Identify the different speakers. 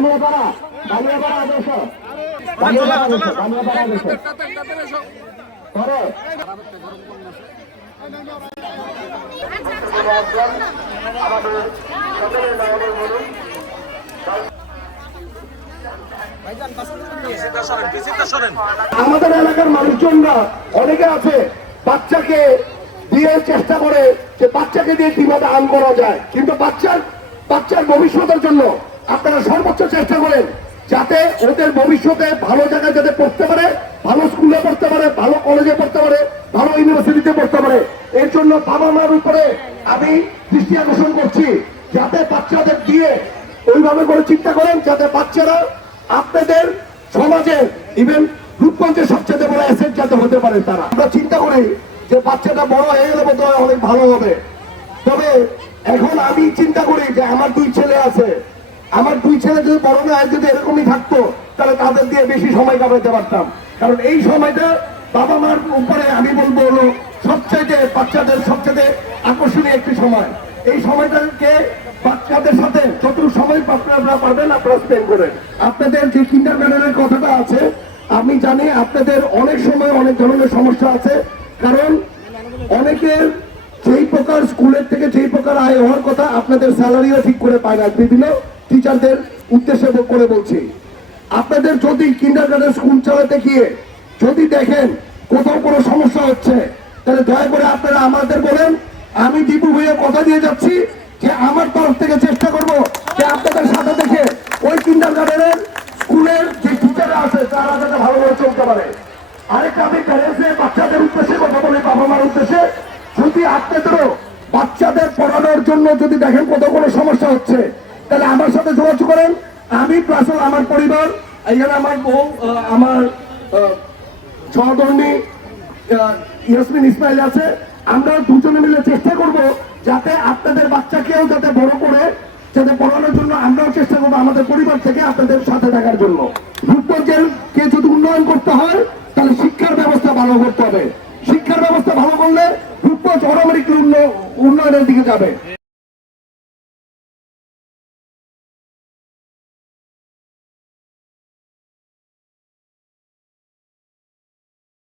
Speaker 1: বালিয়াপাড়া বালিয়াপাড়া আদর্শ। বালিয়াপাড়া আদর্শ বালিয়াপাড়া আদর্শ। করে। আমাদের এলাকার মানুষজনরা অনেকে আছে বাচ্চাকে দিয়ে চেষ্টা করে যে বাচ্চাকে দিয়ে কীভাবে আম করা যায়। কিন্তু বাচ্চার বাচ্চার ভবিষ্যতের জন্য আপনারা সর্বোচ্চ চেষ্টা করেন যাতে ওদের ভবিষ্যতে ভালো জায়গায় যাতে পড়তে পারে, ভালো স্কুলে পড়তে পারে, ভালো কলেজে পড়তে পারে, ভালো ইউনিভার্সিটিতে পড়তে পারে। এর জন্য বাবা মার উপরে আমি দৃষ্টি আকর্ষণ করছি, যাতে বাচ্চাদের দিয়ে ওইভাবে করে চিন্তা করেন যাতে বাচ্চারা আপনাদের সমাজে ইভেন রূপগঞ্জের সবচেয়ে বড় অ্যাসেট যাতে হতে পারে তারা। আমরা চিন্তা করি যে বাচ্চাটা বড় হয়ে গেলে বোধ অনেক ভালো হবে। তবে এখন আমি চিন্তা করি যে আমার দুই ছেলে আছে আমার দুই ছেলে যদি বড় না হয়, যদি এরকমই থাকতো, তাহলে তাদের দিয়ে বেশি সময় কাটাতে পারতাম। কারণ এই সময়টা বাবা মার উপরে আমি বলব হলো সবচাইতে বাচ্চাদের সবচেয়ে আকর্ষণীয় একটি সময়। এই সময়টাকে বাচ্চাদের সাথে যত সময় আপনারা পারবেন, আপনারা স্পেন্ড করেন। আপনাদের যে কিন্ডার গার্ডেনের কথাটা আছে, আমি জানি আপনাদের অনেক সময় অনেক ধরনের সমস্যা আছে। কারণ অনেকের যেই প্রকার স্কুলের থেকে যেই প্রকার আয় হওয়ার কথা আপনাদের স্যালারিও ঠিক করে পায় না। বিভিন্ন টিচারদের উদ্দেশ্যে করে বলছি, আপনাদের যদি কিন্ডার গার্ডেন স্কুল চালাতে গিয়ে যদি দেখেন কোথাও কোনো সমস্যা হচ্ছে, তাহলে দয়া করে আপনারা আমাদের বলেন, আমি দীপু ভাইয়ের কথা দিয়ে যাচ্ছি যে আমার তরফ থেকে চেষ্টা করব যে আপনাদের সাথে দেখে ওই কিন্ডার গার্ডেনের স্কুলের যে টিচাররা আছে, তারা যাতে ভালোভাবে চলতে পারে। আরেকটা আমি প্যারেন্টসের বাচ্চাদের উদ্দেশ্যে কথা বলি, বাবা মার উদ্দেশ্যে। যদি আপনাদেরও বাচ্চাদের পড়ানোর জন্য যদি দেখেন কোথাও কোনো সমস্যা হচ্ছে তাহলে আমার সাথে যোগাযোগ করেন। আমি প্লাস আমার পরিবার এখানে আমার বউ আমার আহ, ইয়াসমিন ইসমাইল আছে। আমরা দুজনে মিলে চেষ্টা করব যাতে আপনাদের বাচ্চাকেও যাতে বড় করে যাতে পড়ানোর জন্য আমরাও চেষ্টা করব আমাদের পরিবার থেকে আপনাদের সাথে থাকার জন্য। রূপগঞ্জের কে যদি উন্নয়ন করতে হয় তাহলে শিক্ষার ব্যবস্থা ভালো করতে হবে। শিক্ষার ব্যবস্থা ভালো করলে রূপগঞ্জ অটোমেটিকলি উন্নয়নের দিকে যাবে।